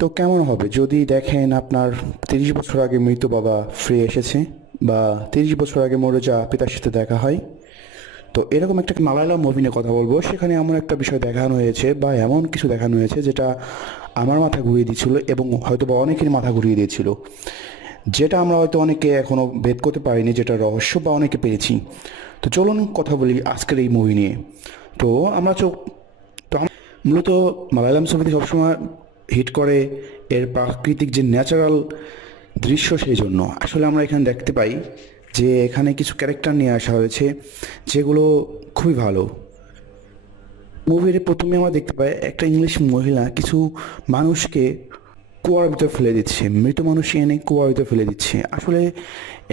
তো কেমন হবে যদি দেখেন আপনার 30 বছর আগে মৃত বাবা ফিরে এসেছে, বা 30 বছর আগে মরে যাওয়া পিতার সাথে দেখা হয়। তো এরকম একটা মালায়ালাম মুভি নিয়ে কথা বলবো। সেখানে এমন একটা বিষয় দেখানো হয়েছে বা এমন কিছু দেখানো হয়েছে যেটা আমার মাথা ঘুরিয়ে দিয়েছিল এবং হয়তো বা অনেকেরই মাথা ঘুরিয়ে দিয়েছিল, যেটা আমরা হয়তো অনেকে এখনও ভেদ করতে পারিনি, যেটা রহস্য বা অনেকে পেরেছি। তো চলুন কথা বলি আজকের এই মুভি নিয়ে। তো আমরা চোখ তো মূলত মালায়ালাম ছবিতে সবসময় হিট করে এর প্রাকৃতিক যে ন্যাচারাল দৃশ্য, সেই জন্য আসলে আমরা এখানে দেখতে পাই যে এখানে কিছু ক্যারেক্টার নিয়ে আসা হয়েছে যেগুলো খুবই ভালো। মুভির প্রথমে আমরা দেখতে পাই একটা ইংলিশ মহিলা কিছু মানুষকে কুয়ার ভিতরে ফেলে দিচ্ছে, মৃত মানুষ এনে কুয়ার ভিতরে ফেলে দিচ্ছে। আসলে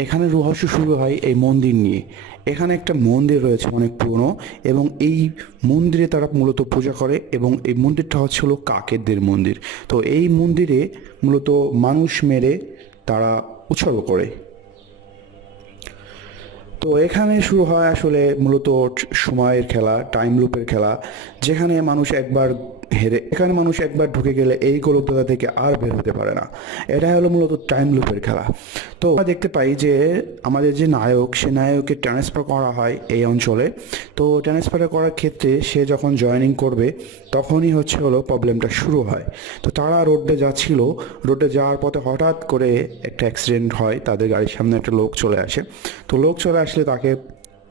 এখানে রহস্য শুরু হয় এই মন্দির নিয়ে। এখানে একটা মন্দির রয়েছে অনেক পুরনো, এবং এই মন্দিরে তারা মূলত পূজা করে, এবং এই মন্দিরটা হলো কাকেরদের মন্দির। তো এই মন্দিরে মূলত মানুষ মেরে তারা উৎসর্গ করে। তো এখানে শুরু হয় আসলে মূলত সময়ের খেলা, টাইম লুপের খেলা, যেখানে মানুষ একবার ঢুকে গেলে এই গোলকধাঁধা থেকে আর বের হতে পারে না। এটা হলো মূলত টাইম লুপের খেলা। তো আমরা দেখতে পাই যে আমাদের যে নায়ক, সে নায়ককে ট্রান্সফার করা হয় এই অঞ্চলে। তো ট্রান্সফার করার ক্ষেত্রে সে যখন জয়েনিং করবে তখনই হলো প্রবলেমটা শুরু হয়। তো তারা রোডে যাচ্ছিল, রোডে যাওয়ার পথে হঠাৎ করে একটা অ্যাক্সিডেন্ট হয়, তাদের গাড়ির সামনে একটা লোক চলে আসে। তো লোক চলে আসলে তাকে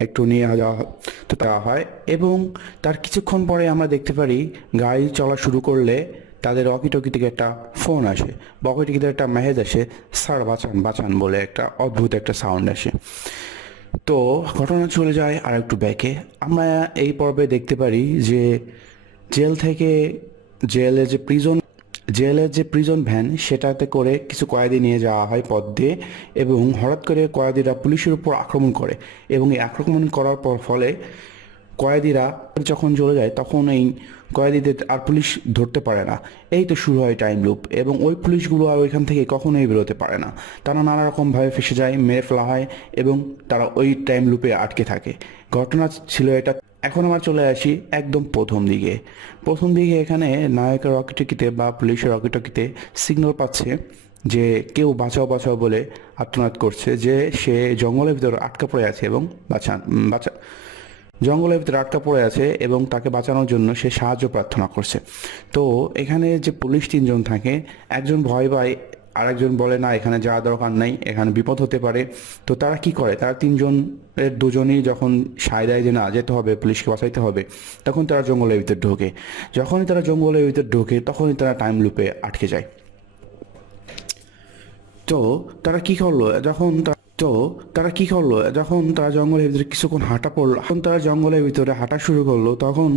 একটু নিয়ে যাওয়া তো দেওয়া হয়, এবং তার কিছুক্ষণ পরে আমরা দেখতে পারি গাড়ি চলা শুরু করলে তাদের ওয়াকিটকি থেকে একটা ফোন আসে, ওয়াকিটকি থেকে একটা মেসেজ আসে, স্যার বাঁচান বাঁচান বলে একটা অদ্ভুত একটা সাউন্ড আসে। তো ঘটনা চলে যায় আর একটু ব্যাকে। আমরা এই পর্বে দেখতে পারি যে জেল থেকে জেলে যে প্রিজন জেলের যে প্রিজন ভ্যান, সেটাতে করে কিছু কয়েদি নিয়ে যাওয়া হয় পথ দিয়ে, এবং হঠাৎ করে কয়েদিরা পুলিশের উপর আক্রমণ করে, এবং এই আক্রমণ করার ফলে কয়েদিরা যখন চলে যায় তখন এই কয়েদিদের আর পুলিশ ধরতে পারে না। এই তো শুরু হয় টাইম লুপ, এবং ওই পুলিশগুলো আর ওইখান থেকে কখনোই বেরোতে পারে না। তারা নানা রকমভাবে ফেসে যায়, মেরে ফেলা হয়, এবং তারা ওই টাইম লুপে আটকে থাকে। ঘটনা ছিল এটা। এখন আমরা চলে আসি একদম প্রথম দিকে এখানে নায়কের রকিটকিতে বা পুলিশের রকিটকিতে সিগন্যাল পাচ্ছে যে কেউ বাঁচাও বাঁচাও বলে আর্তনাদ করছে, যে সে জঙ্গলের ভিতরে আটকা পড়ে আছে এবং বাঁচা জঙ্গলের ভিতরে আটকা পড়ে আছে, এবং তাকে বাঁচানোর জন্য সে সাহায্য প্রার্থনা করছে। তো এখানে যে পুলিশ তিনজন থাকে, একজন ভয় পায়, আরেকজন বলে না এখানে যাওয়া দরকার নাই, এখানে বিপদ হতে পারে। তো তারা কি করে, তারা তিনজনের দুজনই যখন সায় দেয় যে না যেতে হবে, পুলিশকে বাঁচাইতে হবে, তখন তারা জঙ্গলের ভিতর ঢোকে। যখনই তারা জঙ্গলের ভিতর ঢোকে তখনই তারা টাইম লুপে আটকে যায়। তো তারা কি করলো যখন তারা জঙ্গলের ভিতরে কিছুক্ষণ হাঁটা পড়লো, এখন তারা জঙ্গলের ভিতরে হাঁটা শুরু করলো, তখন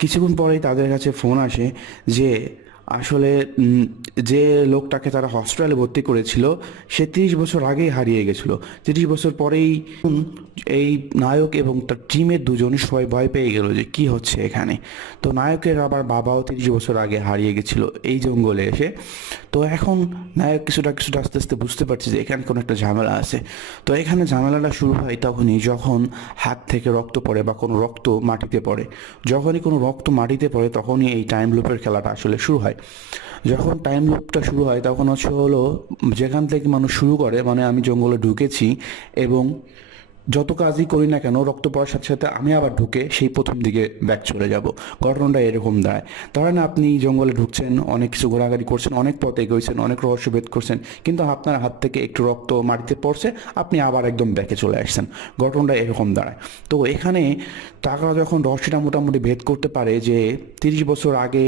কিছুক্ষণ পরেই তাদের কাছে ফোন আসে যে আসলে যে লোকটাকে তারা হসপিটালে ভর্তি করেছিল সে 30 বছর আগেই হারিয়ে গেছিলো। 30 বছর পরেই এই নায়ক এবং তার টিমের দুজনই সবাই ভয় পেয়ে গেল যে কি হচ্ছে এখানে। তো নায়কের আবার বাবাও 30 বছর আগে হারিয়ে গেছিল এই জঙ্গলে এসে। তো এখন নায়ক কিছুটা কিছুটা আস্তে আস্তে বুঝতে পারছে যে এখানে কোনো একটা ঝামেলা আছে। তো এখানে ঝামেলাটা শুরু হয় তখনই যখন হাত থেকে রক্ত পড়ে বা কোনো রক্ত মাটিতে পড়ে। যখনই কোনো রক্ত মাটিতে পড়ে তখনই এই টাইম লুপের খেলাটা আসলে শুরু হয়। যখন টাইম লুপটা শুরু হয় তখন যেখান থেকে মানুষ শুরু করে, মানে আমি জঙ্গলে ঢুকেছি এবং যত কাজই করি না কেন রক্ত পড়ার সাথে সাথে আমি আবার ঢুকে সেই প্রথম দিকে ব্যাক চলে যাব। ঘটনাটা এরকম দাঁড়ায়। ধরেন আপনি জঙ্গলে ঢুকছেন, অনেক কিছু ঘোরাঘুরি করছেন, অনেক পথ এগোইছেন, অনেক রহস্য ভেদ করছেন, কিন্তু আপনার হাত থেকে একটু রক্ত মাটিতে পড়ছে, আপনি আবার একদম ব্যাকে চলে আসছেন। ঘটনাটা এরকম দাঁড়ায়। তো এখানে তারা যখন রহস্যটা মোটামুটি ভেদ করতে পারে যে 30 বছর আগে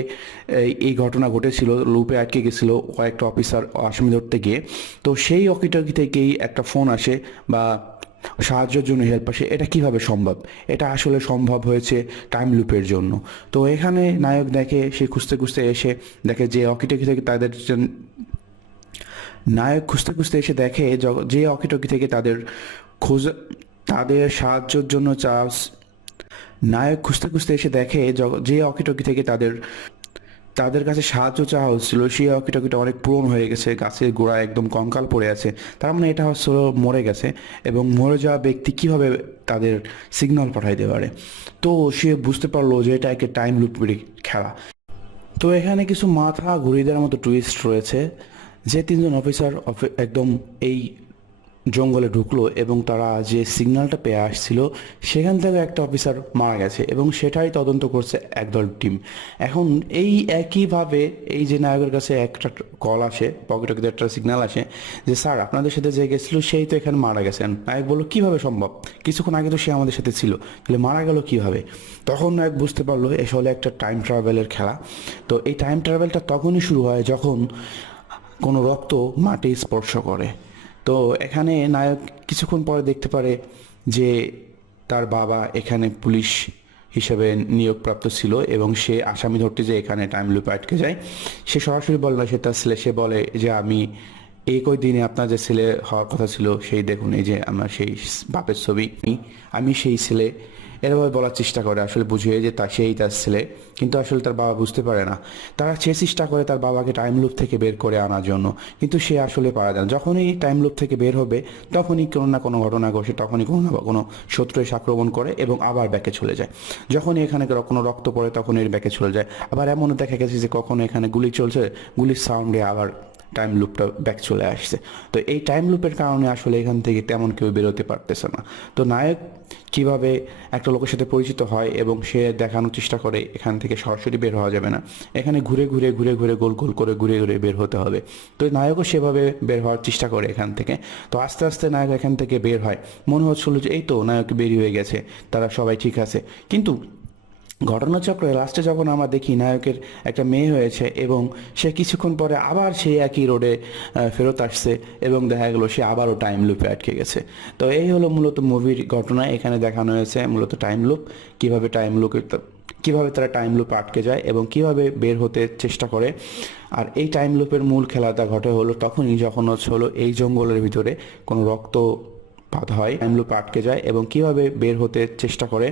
এই ঘটনা ঘটেছিল, লুপে আটকে গেছিল কয়েকটা অফিসার আসামি ধরতে গিয়ে, তো সেই অকিটকি থেকেই একটা ফোন আসে বা সাহায্যের জন্য হেল্প আসে। এটা কিভাবে সম্ভব? এটা আসলে সম্ভব হয়েছে টাইম লুপের জন্য। তো এখানে নায়ক দেখে, সে খুঁজতে খুঁজতে এসে দেখে যে অকিটকি থেকে নায়ক খুঁজতে খুঁজতে এসে দেখে যে অকিটকি থেকে খোঁজ তাদের সাহায্যের জন্য নায়ক খুঁজতে খুঁজতে এসে দেখে যে অকিটকি থেকে তাদের কাছে সাহায্য চাওয়া হচ্ছিল সেই অকিটকিটা অনেক পুরনো হয়ে গেছে, গাছের গোড়ায় একদম কঙ্কাল পড়ে আছে। তার মানে এটা মরে গেছে, এবং মরে যাওয়া ব্যক্তি কীভাবে তাদের সিগন্যাল পাঠাইতে পারে। তো সে বুঝতে পারলো যে এটা একটা টাইম লুপের খেলা। তো এখানে কিছু মাথা ঘুরিয়ে দেওয়ার মতো টুইস্ট রয়েছে, যে তিনজন অফিসার একদম এই জঙ্গলে ঢুকলো এবং তারা যে সিগন্যালটা পেয়ে আসছিল সেখান থেকে একটা অফিসার মারা গেছে এবং সেটাই তদন্ত করছে একদল টিম। এখন এই একইভাবে এই যে নায়কের কাছে একটা কল আসে, পকেটে কিন্তু একটা সিগন্যাল আসে যে স্যার আপনাদের সাথে যে গেছিল সেই তো এখানে মারা গেছেন। নায়ক বললো কীভাবে সম্ভব, কিছুক্ষণ আগে তো সে আমাদের সাথে ছিল, তাহলে মারা গেল কীভাবে? তখন নায়ক বুঝতে পারলো আসলে একটা টাইম ট্রাভেলের খেলা। তো এই টাইম ট্রাভেলটা তখনই শুরু হয় যখন কোনো রক্ত মাটি স্পর্শ করে। তো এখানে নায়ক কিছুক্ষণ পরে দেখতে পারে যে তার বাবা এখানে পুলিশ হিসেবে নিয়োগপ্রাপ্ত ছিল এবং সে আসামি ধরতে যে এখানে টাইম লুপে আটকে যায়। সে সরাসরি বলে না সে তার ছেলে, সে বলে যে আমি এই কয়দিনে আপনার যে ছেলে হওয়ার কথা ছিল সেই দেখুন, এই যে আমার সেই বাপের ছবি, আমি সেই ছেলে। এরভাবে বলার চেষ্টা করে আসলে বুঝিয়ে যে সেই তার ছেলে, কিন্তু আসলে তার বাবা বুঝতে পারে না। তারা সে চেষ্টা করে তার বাবাকে টাইম লুপ থেকে বের করে আনার জন্য, কিন্তু সে আসলে পারা যায় না। যখনই টাইম লুপ থেকে বের হবে তখনই কোনো না কোনো ঘটনা ঘটে, তখনই কোনো না কোনো শত্রু এসে আক্রমণ করে এবং আবার ব্যাকে চলে যায়। যখনই এখানে কোনো রক্ত পড়ে তখন এর ব্যাকে চলে যায়। আবার এমনও দেখা গেছে যে কখনো এখানে গুলি চলছে, গুলির সাউন্ডে আবার টাইম লুপটা ব্যাক চলে আসছে। তো এই টাইম লুপের কারণে আসলে এখান থেকে তেমন কেউ বেরোতে পারতেছে না। তো নায়ক কিভাবে একটা লোকের সাথে পরিচিত হয় এবং সে দেখানোর চেষ্টা করে এখান থেকে সরাসরি বের হওয়া যাবে না, এখানে ঘুরে ঘুরে ঘুরে ঘুরে গোল গোল করে ঘুরে ঘুরে বের হতে হবে। তো নায়কও সেভাবে বের হওয়ার চেষ্টা করে এখান থেকে। তো আস্তে আস্তে নায়ক এখান থেকে বের হয়, মনে হচ্ছিল যে এই তো নায়ক বের হয়ে গেছে, তারা সবাই ঠিক আছে। কিন্তু ঘটনাচক্রে লাস্টে যখন আমরা দেখি নায়কের একটা মেয়ে হয়েছে এবং সে কিছুক্ষণ পরে আবার সেই একই রোডে ফেরত আসছে এবং দেখা গেলো সে আবারও টাইম লুপে আটকে গেছে। তো এই হলো মূলত মুভির ঘটনা। এখানে দেখানো হয়েছে মূলত টাইম লুপ, কীভাবে তারা টাইম লুপে আটকে যায় এবং কিভাবে বের হতে চেষ্টা করে। আর এই টাইম লুপের মূল খেলাটা ঘটে হলো তখনই যখন হলো এই জঙ্গলের ভিতরে কোনো রক্তপাত হয়, টাইম লুপে আটকে যায় এবং কিভাবে বের হতে চেষ্টা করে।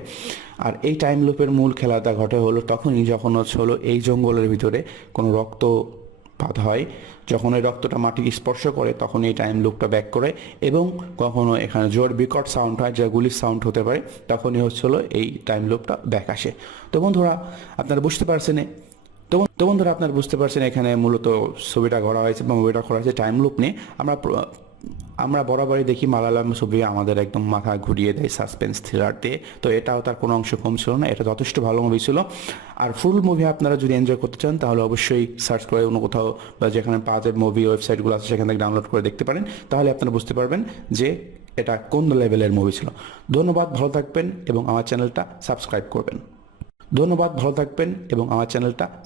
আর এই টাইম লুপের মূল খেলাটা ঘটে হলো তখনই যখন হলো এই জঙ্গলের ভিতরে কোনো রক্তপাত হয়, যখন এই রক্তটা মাটি স্পর্শ করে তখন এই টাইম লুপটা ব্যাক করে এবং কখনো এখানে জোর বিকট সাউন্ড হয় যা গুলির সাউন্ড হতে পারে, তখনই হলো এই টাইম লুপটা ব্যাক আসে। তো বন্ধুরা আপনারা বুঝতে পারছেন, আপনারা বুঝতে পারছেন এখানে মূলত ছবিটা করা হয়েছে বা মুভিটা করা হয়েছে টাইম লুপ নিয়ে। আমরা বরাবরই দেখি মালায়ালাম ছবি আমাদের একদম মাথা ঘুরিয়ে দেয় সাসপেন্স থ্রিলার দিয়ে, তো এটাও তার কোনো অংশ কম ছিল না, এটা যথেষ্ট ভালো মুভি ছিল। আর ফুল মুভি আপনারা যদি এনজয় করতে চান তাহলে অবশ্যই সার্চ করে অন্য কোথাও বা যেখানে পাজের মুভি ওয়েবসাইটগুলো আছে সেখান থেকে ডাউনলোড করে দেখতে পারেন, তাহলে আপনারা বুঝতে পারবেন যে এটা কোন লেভেলের মুভি ছিল। ধন্যবাদ, ভালো থাকবেন এবং আমার চ্যানেলটা সাবস্ক্রাইব করবেন।